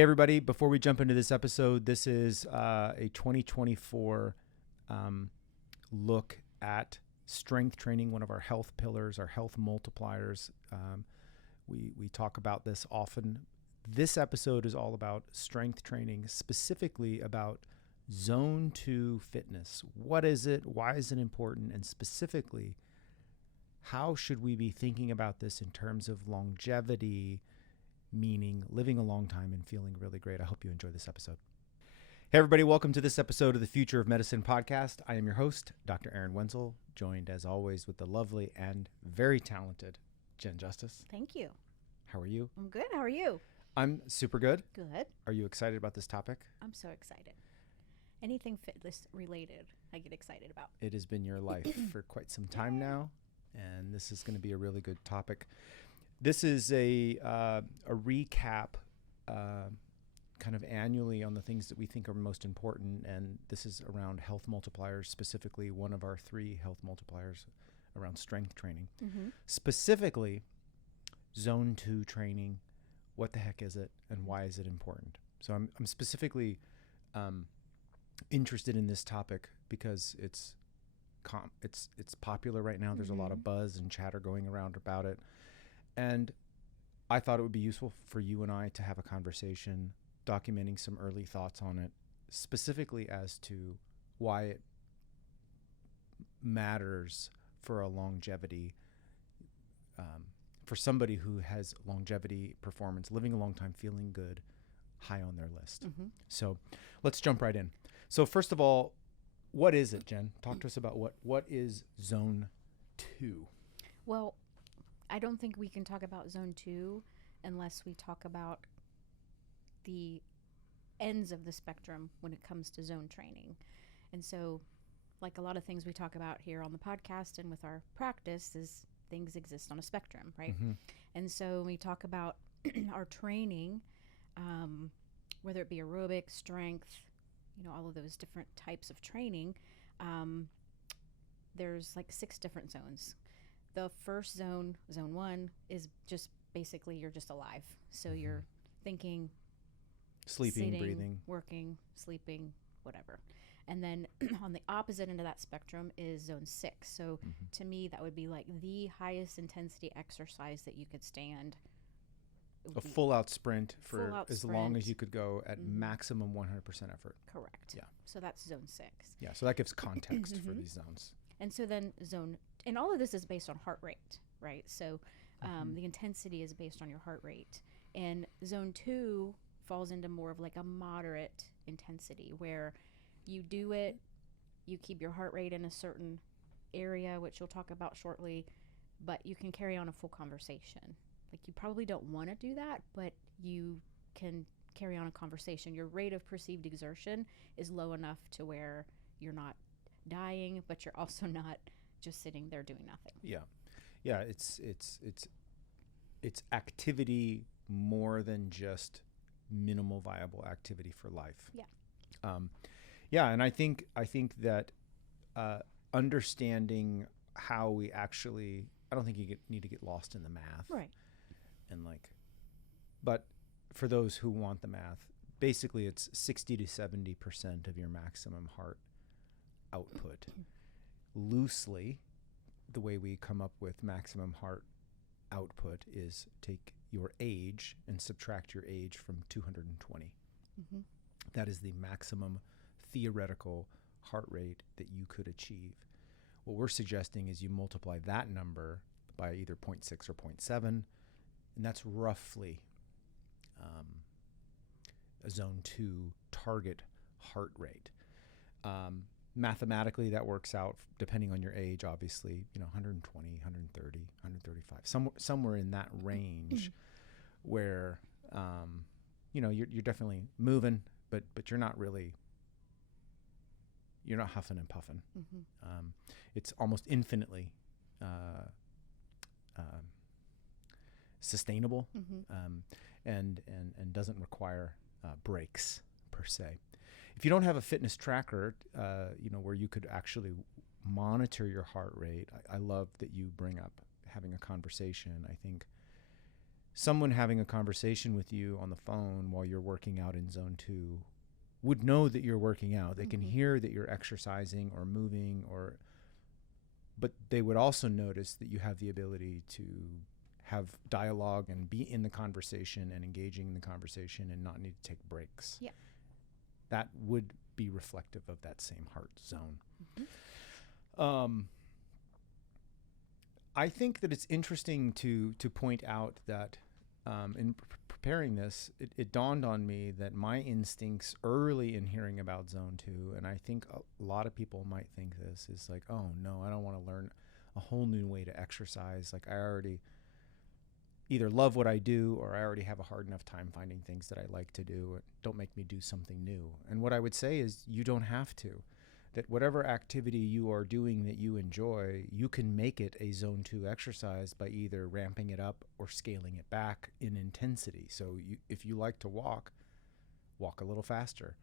Hey, everybody. Before we jump into this episode, this is a 2024 look at strength training, one of our health pillars, our health multipliers. We talk about this often. This episode is all about strength training, specifically about Zone 2 fitness. What is it? Why is it important? And specifically, how should we be thinking about this in terms of longevity, meaning living a long time and feeling really great? I hope you enjoy this episode. Hey, everybody. Welcome to this episode of the Future of Medicine podcast. I am your host, Dr. Aaron Wenzel, joined as always with the lovely and very talented Jen Justice. Thank you. How are you? I'm good. How are you? I'm super good. Good. Are you excited about this topic? I'm so excited. Anything fitness related, I get excited about. It has been your life for quite some time now, and this is going to be a really good topic. This is a recap kind of annually on the things that we think are most important, and this is around health multipliers, specifically one of our 3 health multipliers around strength training. Specifically, Zone 2 training. What the heck is it, and why is it important? So I'm specifically interested in this topic because it's popular right now. There's a lot of buzz and chatter going around about it. And I thought it would be useful for you and I to have a conversation documenting some early thoughts on it, specifically as to why it matters for a longevity, for somebody who has longevity performance, living a long time, feeling good, high on their list. So let's jump right in. So first of all, what is it, Jen? Talk to us about what is Zone 2? Well, I don't think we can talk about Zone 2 unless we talk about the ends of the spectrum when it comes to zone training. And so, like a lot of things we talk about here on the podcast and with our practice, is things exist on a spectrum, right? And so when we talk about our training, whether it be aerobic, strength, all of those different types of training, there's like 6 different zones. The first zone, Zone 1, is just basically you're just alive. So you're thinking, sleeping, sitting, breathing, working, sleeping, whatever. And then on the opposite end of that spectrum is Zone 6. So to me, that would be like the highest intensity exercise that you could stand. A full-out sprint for full-out as sprint. long as you could go at maximum 100% effort. Correct. Yeah. So that's Zone 6. Yeah, so that gives context for these zones. And so then and all of this is based on heart rate, right? So the intensity is based on your heart rate. And Zone 2 falls into more of like a moderate intensity where you do it, you keep your heart rate in a certain area, which you'll talk about shortly, but you can carry on a full conversation. Like, you probably don't want to do that, but you can carry on a conversation. Your rate of perceived exertion is low enough to where you're not dying, but you're also not just sitting there doing nothing. Yeah, it's activity more than just minimal viable activity for life. And I think that understanding how we actually, I don't think you need to get lost in the math, right? And but for those who want the math, basically it's 60 to 70% of your maximum heart output. Loosely, the way we come up with maximum heart output is take your age and subtract your age from 220. That is the maximum theoretical heart rate that you could achieve. What we're suggesting is you multiply that number by either 0.6 or 0.7, and that's roughly a Zone 2 target heart rate. Mathematically, that works out, depending on your age, obviously, 120, 130, 135, somewhere in that range where, you're definitely moving, but you're not huffing and puffing. It's almost infinitely sustainable, and doesn't require breaks per se. If you don't have a fitness tracker, where you could actually monitor your heart rate, I love that you bring up having a conversation. I think someone having a conversation with you on the phone while you're working out in zone 2 would know that you're working out. They can hear that you're exercising or moving, but they would also notice that you have the ability to have dialogue and be in the conversation and engaging in the conversation and not need to take breaks. Yeah. That would be reflective of that same heart zone. I think that it's interesting to point out that in preparing this, it dawned on me that my instincts early in hearing about zone 2, and I think a lot of people might think this, is like, oh no, I don't want to learn a whole new way to exercise. Like, I already either love what I do, or I already have a hard enough time finding things that I like to do. Don't make me do something new. And what I would say is, you don't have to. That whatever activity you are doing that you enjoy, you can make it a zone 2 exercise by either ramping it up or scaling it back in intensity. So if you like to walk a little faster,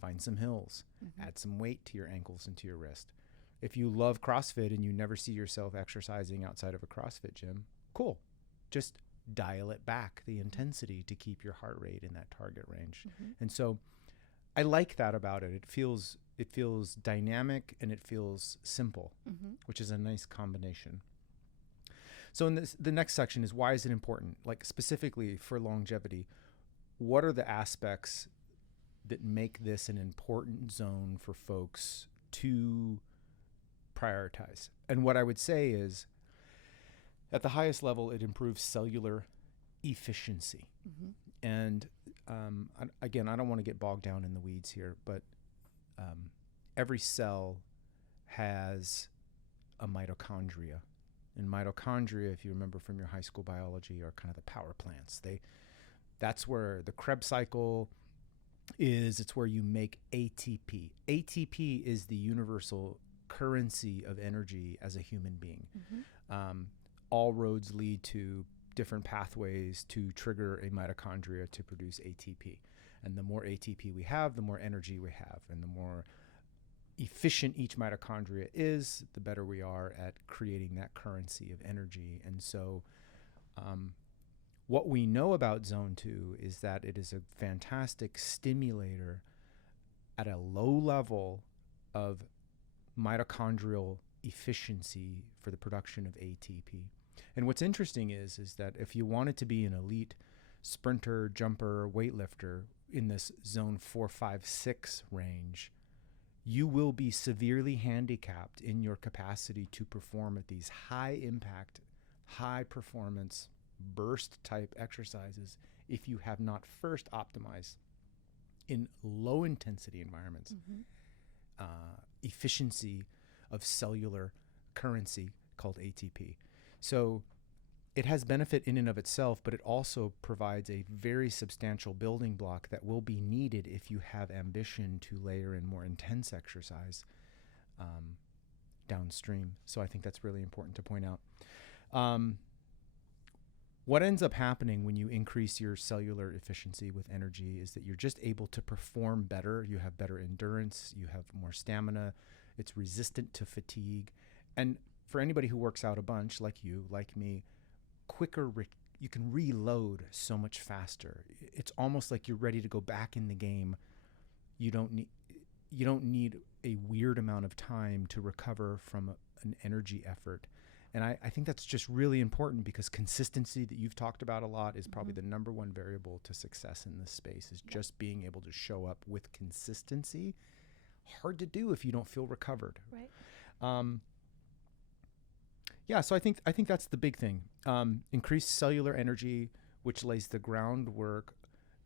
find some hills, add some weight to your ankles and to your wrist. If you love CrossFit and you never see yourself exercising outside of a CrossFit gym, cool. Just dial it back, the intensity, to keep your heart rate in that target range. And so I like that about it. It feels dynamic and it feels simple, which is a nice combination. So in the next section is, why is it important? Like, specifically for longevity, what are the aspects that make this an important zone for folks to prioritize? And what I would say is, at the highest level, it improves cellular efficiency. And again, I don't want to get bogged down in the weeds here, but every cell has a mitochondria. And mitochondria, if you remember from your high school biology, are kind of the power plants. That's where the Krebs cycle is. It's where you make ATP. ATP is the universal currency of energy as a human being. All roads lead to different pathways to trigger a mitochondria to produce ATP. And the more ATP we have, the more energy we have. And the more efficient each mitochondria is, the better we are at creating that currency of energy. And so what we know about zone 2 is that it is a fantastic stimulator at a low level of mitochondrial efficiency for the production of ATP. And what's interesting is that if you wanted to be an elite sprinter, jumper, weightlifter in this zone 4, 5, 6 range, you will be severely handicapped in your capacity to perform at these high impact, high performance, burst type exercises if you have not first optimized in low intensity environments, efficiency of cellular currency called ATP. So it has benefit in and of itself, but it also provides a very substantial building block that will be needed if you have ambition to layer in more intense exercise downstream. So I think that's really important to point out. What ends up happening when you increase your cellular efficiency with energy is that you're just able to perform better. You have better endurance, you have more stamina, it's resistant to fatigue. And for anybody who works out a bunch, like you, like me, you can reload so much faster. It's almost like you're ready to go back in the game. You don't need a weird amount of time to recover from an energy effort. And I think that's just really important, because consistency, that you've talked about a lot, is probably the number one variable to success in this space, is just being able to show up with consistency. Hard to do if you don't feel recovered. Right. Yeah, so I think that's the big thing. Increased cellular energy, which lays the groundwork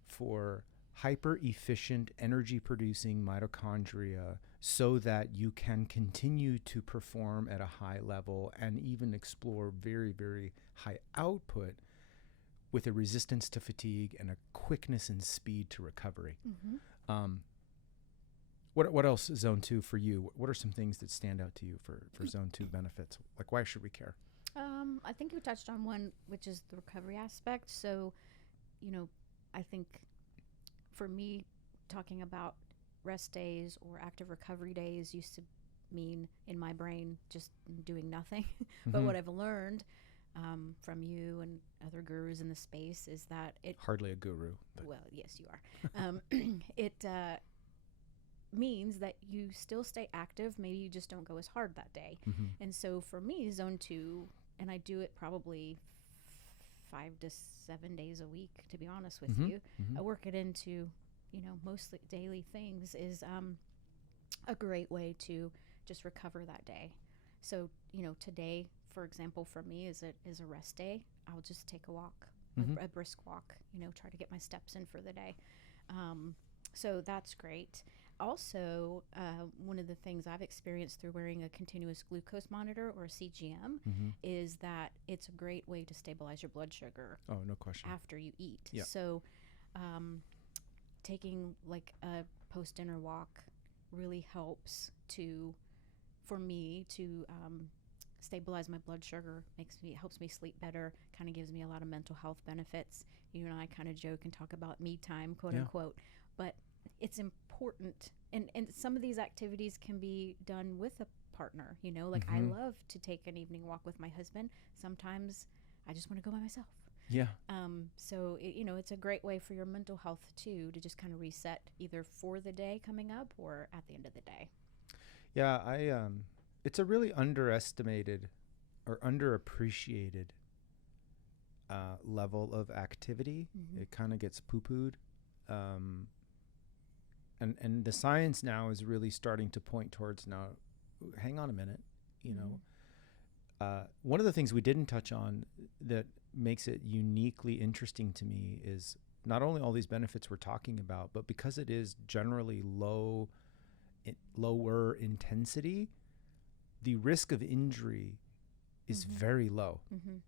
for hyper-efficient energy-producing mitochondria, so that you can continue to perform at a high level and even explore very, very high output with a resistance to fatigue and a quickness and speed to recovery. What else is zone 2 for you? What are some things that stand out to you for zone 2 benefits? Like, why should we care? I think you touched on one, which is the recovery aspect. So, I think for me, talking about rest days or active recovery days used to mean, in my brain, just doing nothing. But what I've learned from you and other gurus in the space is that it, Hardly a guru. But well, yes, you are. It means that you still stay active. Maybe you just don't go as hard that day. mhm. And so for me, zone 2, and I do it probably 5 to 7 days a week, to be honest with Mhm, you. mhm. I work it into, mostly daily things, is a great way to just recover that day. So, today, for example, for me is a rest day. I'll just take a walk, Mhm. a brisk walk, try to get my steps in for the day. So that's great. Also, one of the things I've experienced through wearing a continuous glucose monitor, or a CGM, Mhm. is that it's a great way to stabilize your blood sugar Oh, no question. after you eat. Yeah. So, taking like a post dinner walk really helps for me to stabilize my blood sugar. Helps me sleep better. Kind of gives me a lot of mental health benefits. You and I kind of joke and talk about me time, quote Yeah. unquote, but it's important. And some of these activities can be done with a partner. Like I Mhm. love to take an evening walk with my husband. Sometimes I just want to go by myself. Yeah. So it's a great way for your mental health too, to just kind of reset either for the day coming up or at the end of the day. Yeah, it's a really underestimated or underappreciated level of activity. Mhm. It kind of gets poo-pooed. Um, and the science now is really starting to point towards, now, hang on a minute, one of the things we didn't touch on that makes it uniquely interesting to me is not only all these benefits we're talking about, but because it is generally lower intensity, the risk of injury is Mhm. very low. Mm-hmm.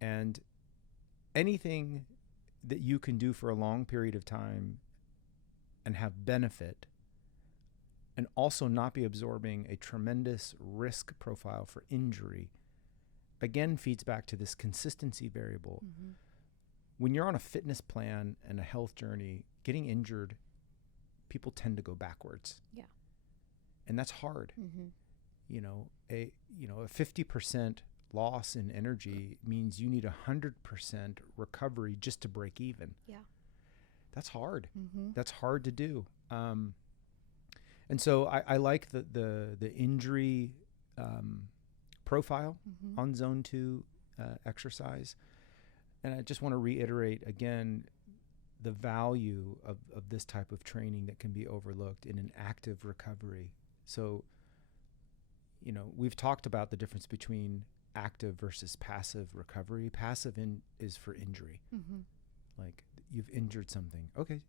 And anything that you can do for a long period of time and have benefit, and also not be absorbing a tremendous risk profile for injury, again feeds back to this consistency variable. Mm-hmm. When you're on a fitness plan and a health journey, getting injured, people tend to go backwards. Yeah. And that's hard. Mm-hmm. A 50% loss in energy means you need 100% recovery just to break even. Yeah. That's hard. Mm-hmm. That's hard to do. And so I like the injury profile Mm-hmm. on zone 2 exercise. And I just want to reiterate again the value of this type of training that can be overlooked in an active recovery. So, we've talked about the difference between active versus passive recovery. Passive is for injury. Mm-hmm. Like, you've injured something. Okay,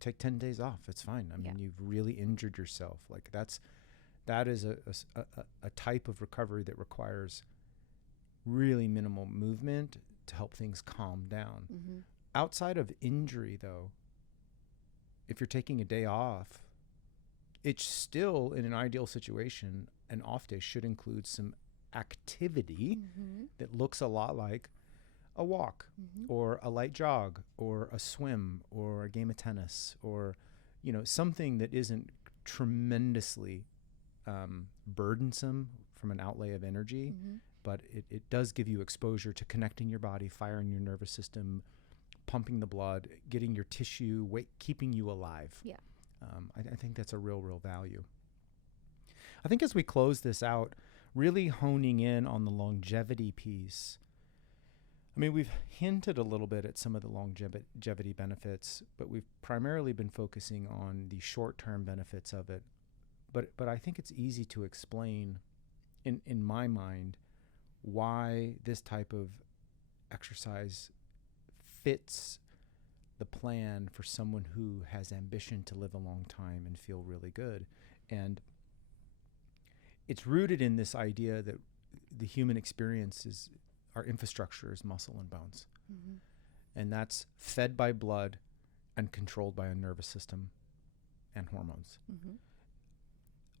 take 10 days off. It's fine. I mean, you've really injured yourself. Like, that is a type of recovery that requires really minimal movement to help things calm down. Mm-hmm. Outside of injury, though, if you're taking a day off, it's still, in an ideal situation, an off day should include some activity Mm-hmm. that looks a lot like a walk, Mm-hmm. or a light jog, or a swim, or a game of tennis, or something that isn't tremendously burdensome from an outlay of energy, Mm-hmm. but it does give you exposure to connecting your body, firing your nervous system, pumping the blood, getting your tissue, keeping you alive. Yeah. I think that's a real value. I think as we close this out, really honing in on the longevity piece. I mean, we've hinted a little bit at some of the longevity benefits, but we've primarily been focusing on the short-term benefits of it. But I think it's easy to explain, in my mind, why this type of exercise fits the plan for someone who has ambition to live a long time and feel really good. And it's rooted in this idea that the human experience is, our infrastructure is muscle and bones. Mm-hmm. And that's fed by blood and controlled by a nervous system and hormones. Mm-hmm.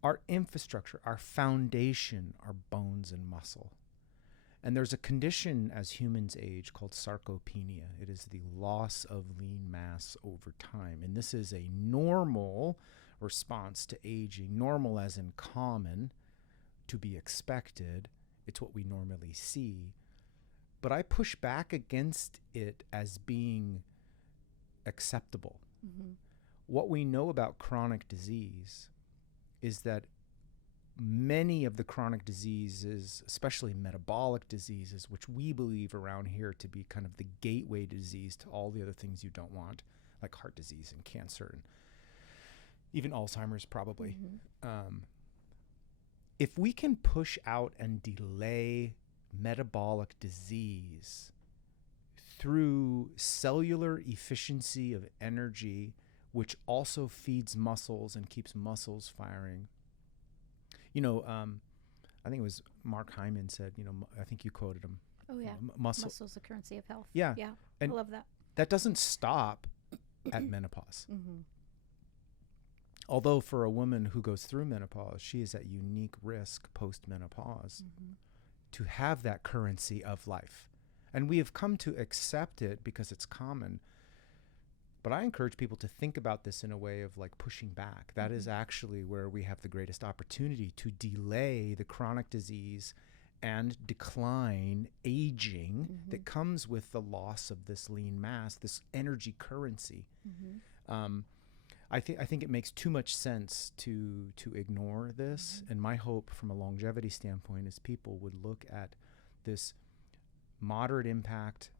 Our infrastructure, our foundation, are bones and muscle. And there's a condition as humans age called sarcopenia. It is the loss of lean mass over time. And this is a normal response to aging, normal as in common, to be expected. It's what we normally see. but I push back against it as being acceptable. Mm-hmm. What we know about chronic disease is that many of the chronic diseases, especially metabolic diseases, which we believe around here to be kind of the gateway disease to all the other things you don't want, like heart disease and cancer and even Alzheimer's probably. Mm-hmm. If we can push out and delay metabolic disease through cellular efficiency of energy, which also feeds muscles and keeps muscles firing. I think it was Mark Hyman said, I think you quoted him. Oh, yeah. Muscle's the currency of health. Yeah. Yeah. And I love that. That doesn't stop at menopause. Mm-hmm. Although for a woman who goes through menopause, she is at unique risk post-menopause Mm-hmm. to have that currency of life. And we have come to accept it because it's common. But I encourage people to think about this in a way of like pushing back. That is actually where we have the greatest opportunity to delay the chronic disease and decline, aging that comes with the loss of this lean mass, this energy currency. Mm-hmm. I think it makes too much sense to ignore this. And my hope from a longevity standpoint is people would look at this moderate impact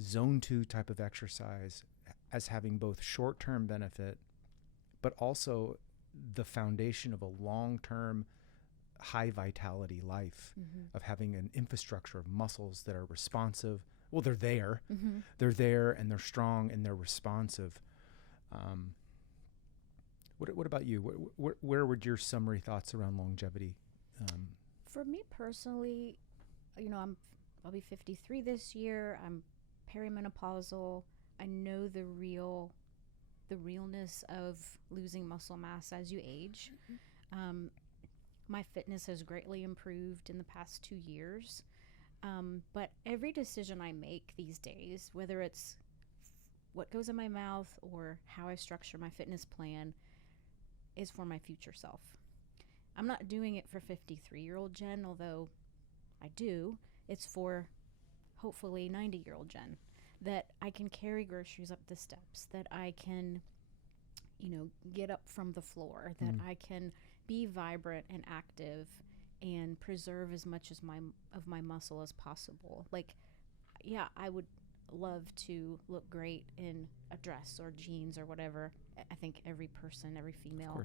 zone 2 type of exercise as having both short-term benefit, but also the foundation of a long-term high vitality life, of having an infrastructure of muscles that are responsive. Well, they're there. Mm-hmm. They're there and they're strong and they're responsive. What about you? Where would your summary thoughts around longevity? For me personally, I'll be 53 this year. I'm perimenopausal. I know the realness of losing muscle mass as you age. My fitness has greatly improved in the past 2 years. But every decision I make these days, whether it's what goes in my mouth or how I structure my fitness plan, is for my future self. I'm not doing it for 53-year-old Jen, although I do. It's for hopefully 90-year-old Jen, that I can carry groceries up the steps, that I can, get up from the floor, that I can be vibrant and active and preserve as much as of my muscle as possible. Like, yeah, I would love to look great in a dress or jeans or whatever. I think every person, every female,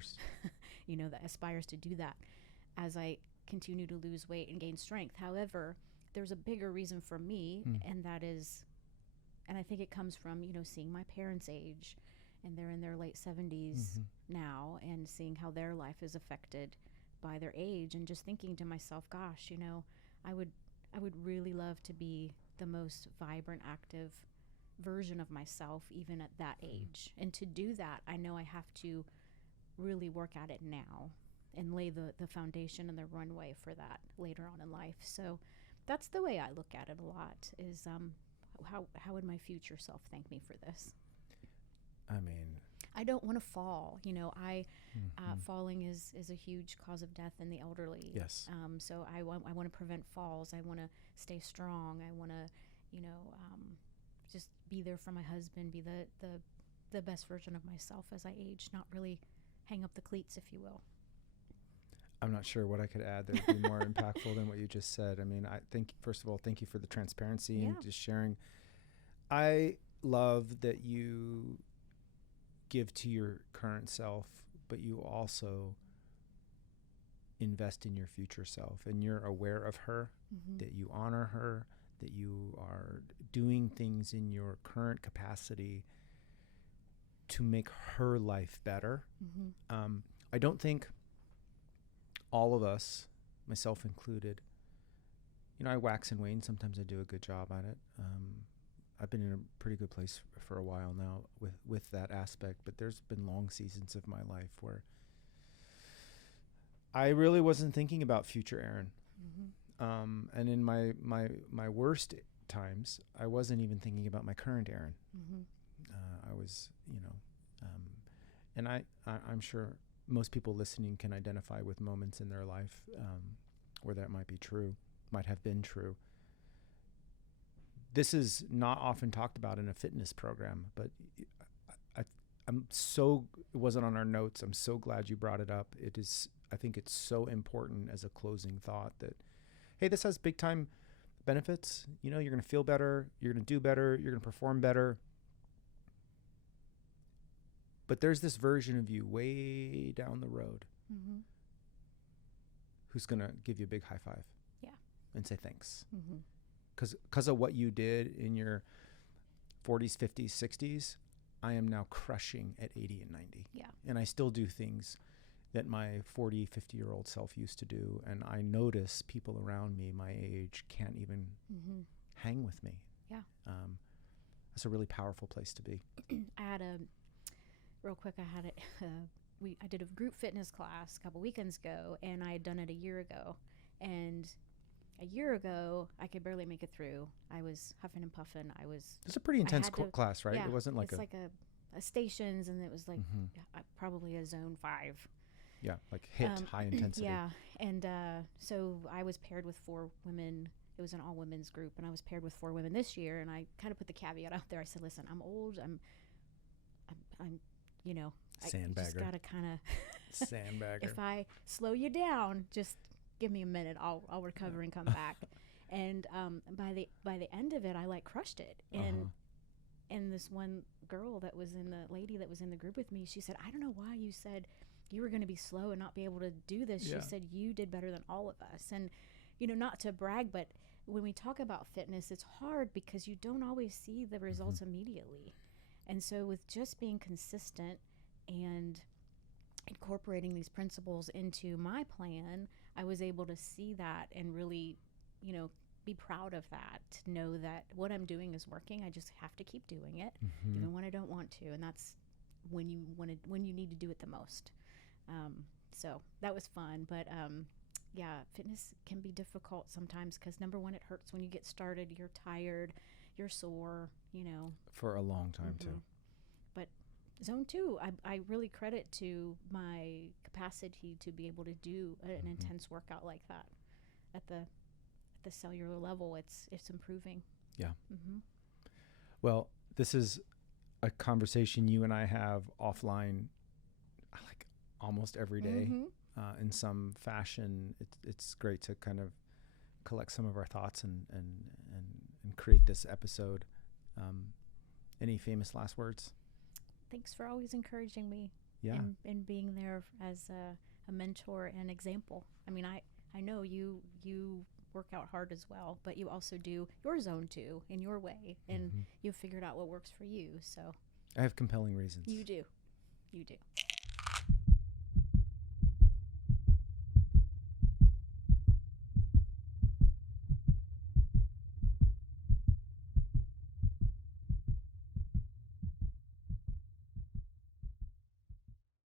that aspires to do that as I continue to lose weight and gain strength. However, there's a bigger reason for me, and that is, and I think it comes from, seeing my parents age, and they're in their late 70s now, and seeing how their life is affected by their age, and just thinking to myself, gosh, I would really love to be the most vibrant, active version of myself even at that age. And to do that, I know I have to really work at it now and lay the foundation and the runway for that later on in life. So that's the way I look at it a lot, is how would my future self thank me for this? I mean, I don't want to fall. Falling is a huge cause of death in the elderly. Yes. So I want to prevent falls. I want to stay strong. I want to, just be there for my husband, be the best version of myself as I age, not really hang up the cleats, if you will. I'm not sure what I could add that would be more impactful than what you just said. I mean, I think, first of all, thank you for the transparency and just sharing. I love that you give to your current self, but you also invest in your future self, and you're aware of her, that you honor her, that you are doing things in your current capacity to make her life better. I don't think all of us, myself included, I wax and wane. Sometimes I do a good job at it. I've been in a pretty good place for a while now with that aspect, but there's been long seasons of my life where I really wasn't thinking about future Aaron. And in my worst times, I wasn't even thinking about my current Aaron. I was, and I'm sure most people listening can identify with moments in their life where that might be true, might have been true. this is not often talked about in a fitness program, but I, I'm so, it wasn't on our notes. I'm so glad you brought it up. It is, I think it's so important as a closing thought that, hey, this has big time benefits. You know, you're going to feel better. You're going to do better. You're going to perform better. But there's this version of you way down the road Mm-hmm. who's going to give you a big high five. Yeah. And say thanks. Mm-hmm. Because of what you did in your 40s, 50s, 60s, I am now crushing at 80 and 90. Yeah. And I still do things that my 40, 50-year-old self used to do. And I notice people around me my age can't even Mm-hmm. hang with me. Yeah. That's a really powerful place to be. I had real quick, I did a group fitness class a couple weekends ago, and I had done it a year ago. And a year ago, I could barely make it through. I was huffing and puffing. It's a pretty intense had to- class, right? Yeah, It wasn't like it's like a stations, and it was like Mhm. probably a zone 5. Yeah, like hit high intensity. Yeah, and so I was paired with 4 women. It was an all women's group, and I was paired with 4 women this year. And I kind of put the caveat out there. I said, "Listen, I'm old. I'm you know, I just Sandbagger. gotta kind of Sandbagger. if I slow you down, just give me a minute. I'll recover and come back." And by the end of it, I like crushed it. And this one girl that was lady that was in the group with me, she said, "I don't know why you said you were going to be slow and not be able to do this." Yeah. She said, "You did better than all of us." And, you know, not to brag, but when we talk about fitness, it's hard because you don't always see the results immediately. And so with just being consistent and incorporating these principles into my plan, I was able to see that and really, you know, be proud of that, to know that what I'm doing is working. I just have to keep doing it, Mhm. even when I don't want to. And that's when you need to do it the most. So that was fun. But yeah, fitness can be difficult sometimes because, number one, it hurts when you get started. You're tired, you're sore, you know. For a long time, Mhm. too. But zone 2, I really credit to my capacity to be able to do an intense workout like that at the cellular level. It's improving. Yeah. Mm-hmm. Well, this is a conversation you and I have offline like almost every day. Mm-hmm. In some fashion. It's great to kind of collect some of our thoughts and create this episode. Any famous last words? Thanks for always encouraging me. Yeah. And being there as a mentor and example. I mean, I know you work out hard as well, but you also do your zone 2 in your way, and you've figured out what works for you. So I have compelling reasons. you do.